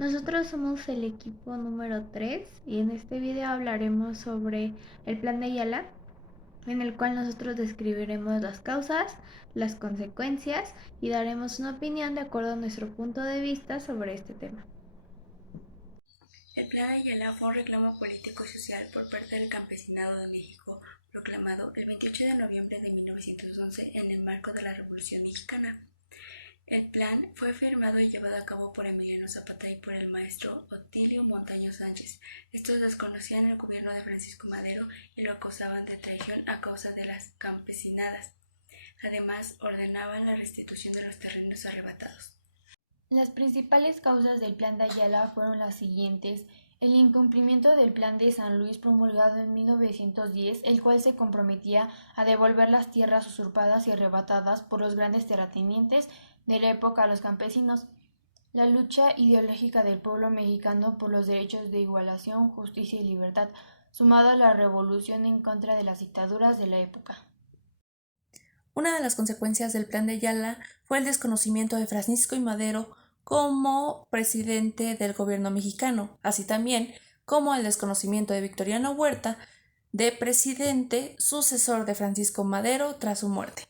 Nosotros somos el equipo número 3 y en este video hablaremos sobre el Plan de Ayala, en el cual nosotros describiremos las causas, las consecuencias y daremos una opinión de acuerdo a nuestro punto de vista sobre este tema. El Plan Ayala fue un reclamo político y social por parte del campesinado de México, proclamado el 28 de noviembre de 1911 en el marco de la Revolución Mexicana. El plan fue firmado y llevado a cabo por Emiliano Zapata y por el maestro Otilio Montaño Sánchez. Estos desconocían el gobierno de Francisco Madero y lo acusaban de traición a causa de las campesinadas. Además, ordenaban la restitución de los terrenos arrebatados. Las principales causas del Plan de Ayala fueron las siguientes: el incumplimiento del Plan de San Luis promulgado en 1910, el cual se comprometía a devolver las tierras usurpadas y arrebatadas por los grandes terratenientes de la época a los campesinos; la lucha ideológica del pueblo mexicano por los derechos de igualación, justicia y libertad, sumado a la revolución en contra de las dictaduras de la época. Una de las consecuencias del Plan de Ayala fue el desconocimiento de Francisco I. Madero como presidente del gobierno mexicano, así también como el desconocimiento de Victoriano Huerta de presidente sucesor de Francisco Madero tras su muerte.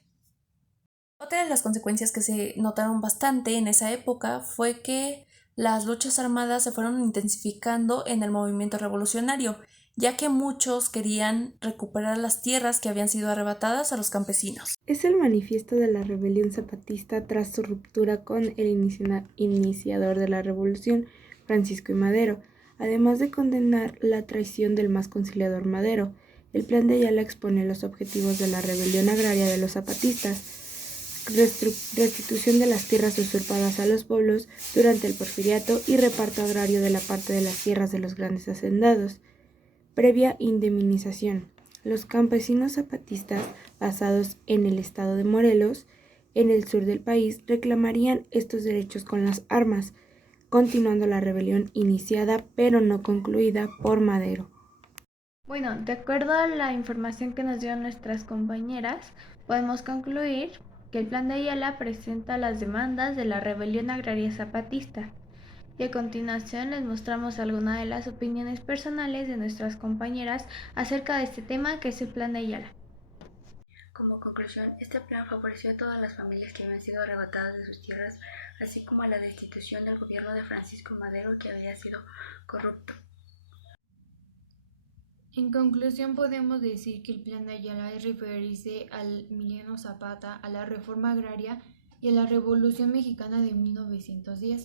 Otra de las consecuencias que se notaron bastante en esa época fue que las luchas armadas se fueron intensificando en el movimiento revolucionario, ya que muchos querían recuperar las tierras que habían sido arrebatadas a los campesinos. Es el manifiesto de la rebelión zapatista tras su ruptura con el iniciador de la revolución, Francisco I. Madero, además de condenar la traición del más conciliador Madero. El Plan de Ayala expone los objetivos de la rebelión agraria de los zapatistas: restitución de las tierras usurpadas a los pueblos durante el porfiriato y reparto agrario de la parte de las tierras de los grandes hacendados. Previa indemnización. Los campesinos zapatistas, basados en el estado de Morelos, en el sur del país, reclamarían estos derechos con las armas, continuando la rebelión iniciada pero no concluida por Madero. Bueno, de acuerdo a la información que nos dieron nuestras compañeras, podemos concluir que el Plan de Ayala presenta las demandas de la rebelión agraria zapatista. Y a continuación les mostramos algunas de las opiniones personales de nuestras compañeras acerca de este tema que es el Plan de Ayala. Como conclusión, este plan favoreció a todas las familias que habían sido arrebatadas de sus tierras, así como a la destitución del gobierno de Francisco Madero, que había sido corrupto. En conclusión, podemos decir que el Plan de Ayala reproduce al Emiliano Zapata, a la reforma agraria de la Revolución Mexicana de 1910.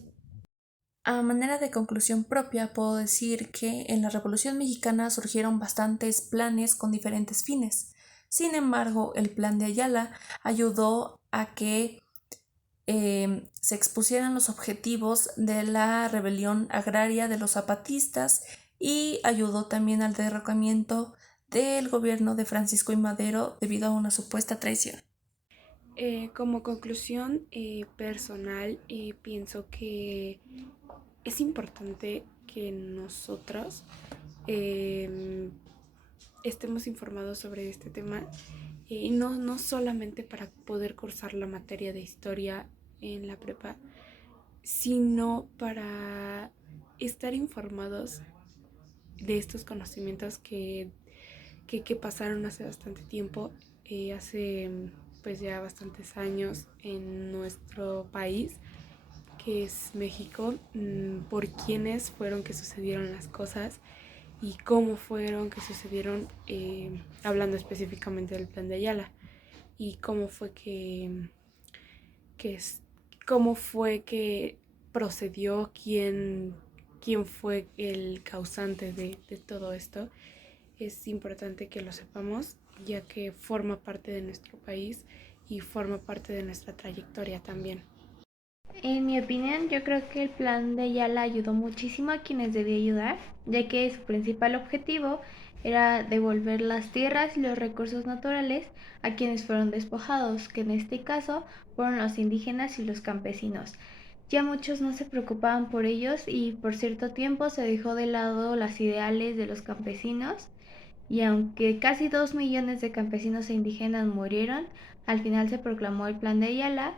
A manera de conclusión propia, puedo decir que en la Revolución Mexicana surgieron bastantes planes con diferentes fines. Sin embargo, el Plan de Ayala ayudó a que se expusieran los objetivos de la rebelión agraria de los zapatistas y ayudó también al derrocamiento del gobierno de Francisco I. Madero debido a una supuesta traición. Como conclusión personal, pienso que es importante que nosotros estemos informados sobre este tema, y no solamente para poder cursar la materia de historia en la prepa, sino para estar informados de estos conocimientos que pasaron hace bastante tiempo, hace pues ya bastantes años en nuestro país, que es México, por quiénes fueron que sucedieron las cosas y cómo fueron que sucedieron, hablando específicamente del Plan de Ayala, y que cómo fue que procedió, quién fue el causante de todo esto. Es importante que lo sepamos, ya que forma parte de nuestro país y forma parte de nuestra trayectoria también. En mi opinión, yo creo que el Plan de Ayala ayudó muchísimo a quienes debía ayudar, ya que su principal objetivo era devolver las tierras y los recursos naturales a quienes fueron despojados, que en este caso fueron los indígenas y los campesinos. Ya muchos no se preocupaban por ellos y por cierto tiempo se dejó de lado las ideales de los campesinos, y aunque casi 2 millones de campesinos e indígenas murieron, al final se proclamó el Plan de Ayala,